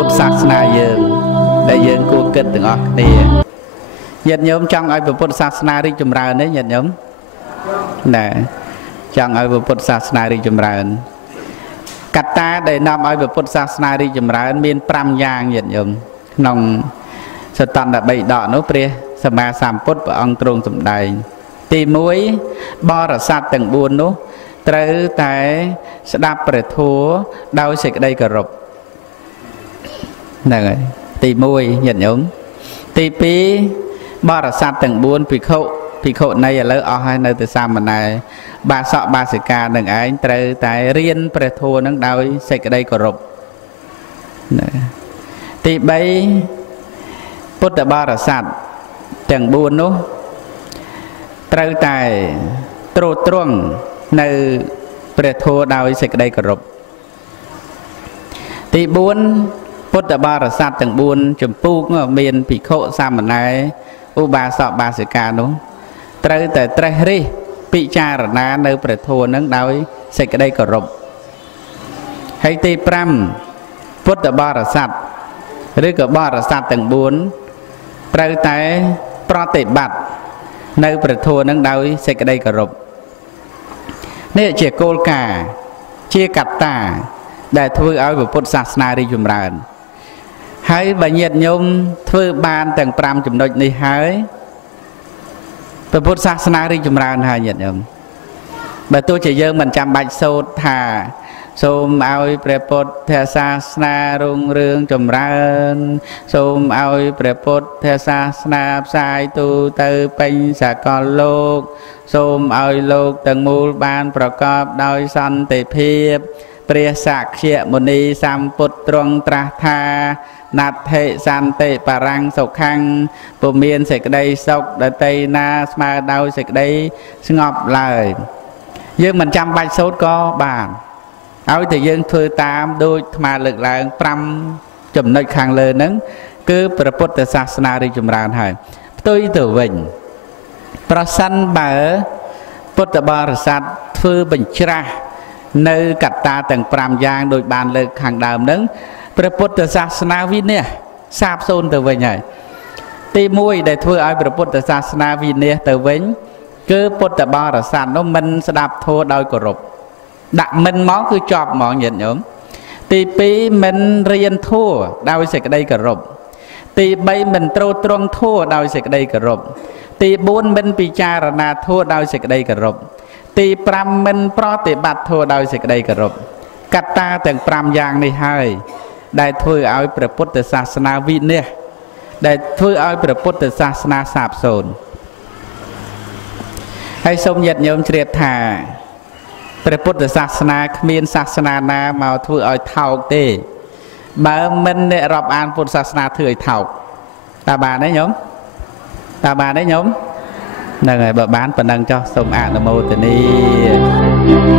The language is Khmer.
ពុទ្ធសាសនាយើងដែលយើងគួរគិតទាំងអស់គ្នាញាតិញោមចង់ឲ្យពុទ្ធសាសនារីកចម្រើនទេញាតិញោមណែចង់ឲ្យពុទ្ធសាសនារីកចម្រើនកត្តាដែលនាំឲ្យពុទ្ធសាសនារីកចម្រើនមាន5យ៉ាងញាតិញោមក្នុងសតន្តបិដកនោះព្រះសម្មាសម្ពុទ្ធព្រះអង្គទ្រង់សម្ដែងទី1បរិស័ទទាំង4នោះត្រូវតែស្ដាប់ព្រះធម៌ដោយសេចក្តីគោរពហ្នឹងហើយទី1ញាតិញោមទី2បរិស័ទទាំង4ភិក្ខុនៃឥឡូវអស់ហើយនៅតែសាមណេរបាសកបាសិកានឹងឯងត្រូវតែរៀនព្រះធម៌នឹងដោយសេចក្តីគោរពទី3ពុទ្ធបរិស័ទទាំង4នោះត្រូវតែត្រួតត្រងនៅព្រះធម៌ដោយសេចក្តីគោរពទី4ពុទ្ធបរិស័ទទាំង4ចម្ពោះមានភិក្ខុសាមណេរឧបាសកបាសិកានោះត្រូវតែត្រេះរិះពិចារណានៅព្រះធម៌នឹងដោយសេចក្តីគោរពហើយទី5ពុទ្ធបរិស័ទឬក៏បរិស័ទទាំង4ត្រូវតែប្រតិបត្តិនៅព្រះធម៌នឹងដោយសេចក្តីគោរពនេះជាគោលការណ៍ជាកត្តាដែលធ្វើឲ្យពុទ្ធសាសនារីកចម្រើនហើយបើញាតិញោមធ្វើបានទាំង5ចំណុចនេះហើយពុទ្ធសាសនារីកចម្រើនហើយញាតិញោមបើទោះជាយើងមិនចាំបាច់សូត្រថាសូមឲ្យព្រះពុទ្ធសាសនារុងរឿងចម្រើនសូមឲ្យព្រះពុទ្ធសាសនាផ្សាយទូទៅពេញសកលលោកសូមឲ្យលោកទាំងមូលបានប្រកបដោយសន្តិភាពព្រះសក្យមុនីសម្ពុទ្ធទ្រង់ត្រាស់ថាណដ្ឋិសន្តិបរាំងសុខੰពុំមានសេចក្តីសុខដតីណាស្មើដោយសេចក្តីស្ងប់ឡើយយើងមិនចាំបាច់សូត្រក៏បានឲ្យតែយើងធ្វើតាមដូចអាត្មាលើកឡើង5ចំណុចខាងលើហ្នឹងគឺព្រះពុទ្ធសាសនារីកចម្រើនហើយផ្ទុយទៅវិញប្រសិនបើពុទ្ធបរិស័ទធ្វើបញ្ច្រាស់នៅកត្តាទាំង5យ៉ាងដូចបានលើកខាងដើមហ្នឹងព្រះពុទ្ធសាសនាវិនាសសាបសូន្យទៅវិញហើយទី1ដែលធ្វើឲ្យព្រះពុទ្ធសាសនាវិនាសទៅវិញគឺពុទ្ធបរិស័ទនោះមិនស្ដាប់ធម៌ដោយគោរពដាក់មិនមកគឺចប់ហ្មងញាតិញោមទី2មិនរៀនធម៌ដោយសេចក្តីគោរពទី3មិនត្រួតត្រងធម៌ដោយសេចក្តីគោរពទី4មិនពិចារណាធម៌ដោយសេចក្តីគោរពទី5មិនប្រតិបត្តិធម៌ដោយសេចក្តីគោរពកត្តាទាំង5យ៉ាងនេះហើយដែលធ្វើឲ្យព្រះពុទ្ធសាសនាវិនាសដែលធ្វើឲ្យព្រះពុទ្ធសាសនាសាបសូន្យហើយសូមញាតិញោមជ្រាបថាព្រះពុទ្ធសាសនាគ្មានសាសនាណាមកធ្វើឲ្យថោកទេបើមិនអ្នករាប់អានពុទ្ធសាសនាធ្វើឲ្យថោកតើបានទេញោមតើបានទេញោមហ្នឹងហើយបើបានប៉ុណ្ណឹងចុះសូមអនុមោទនា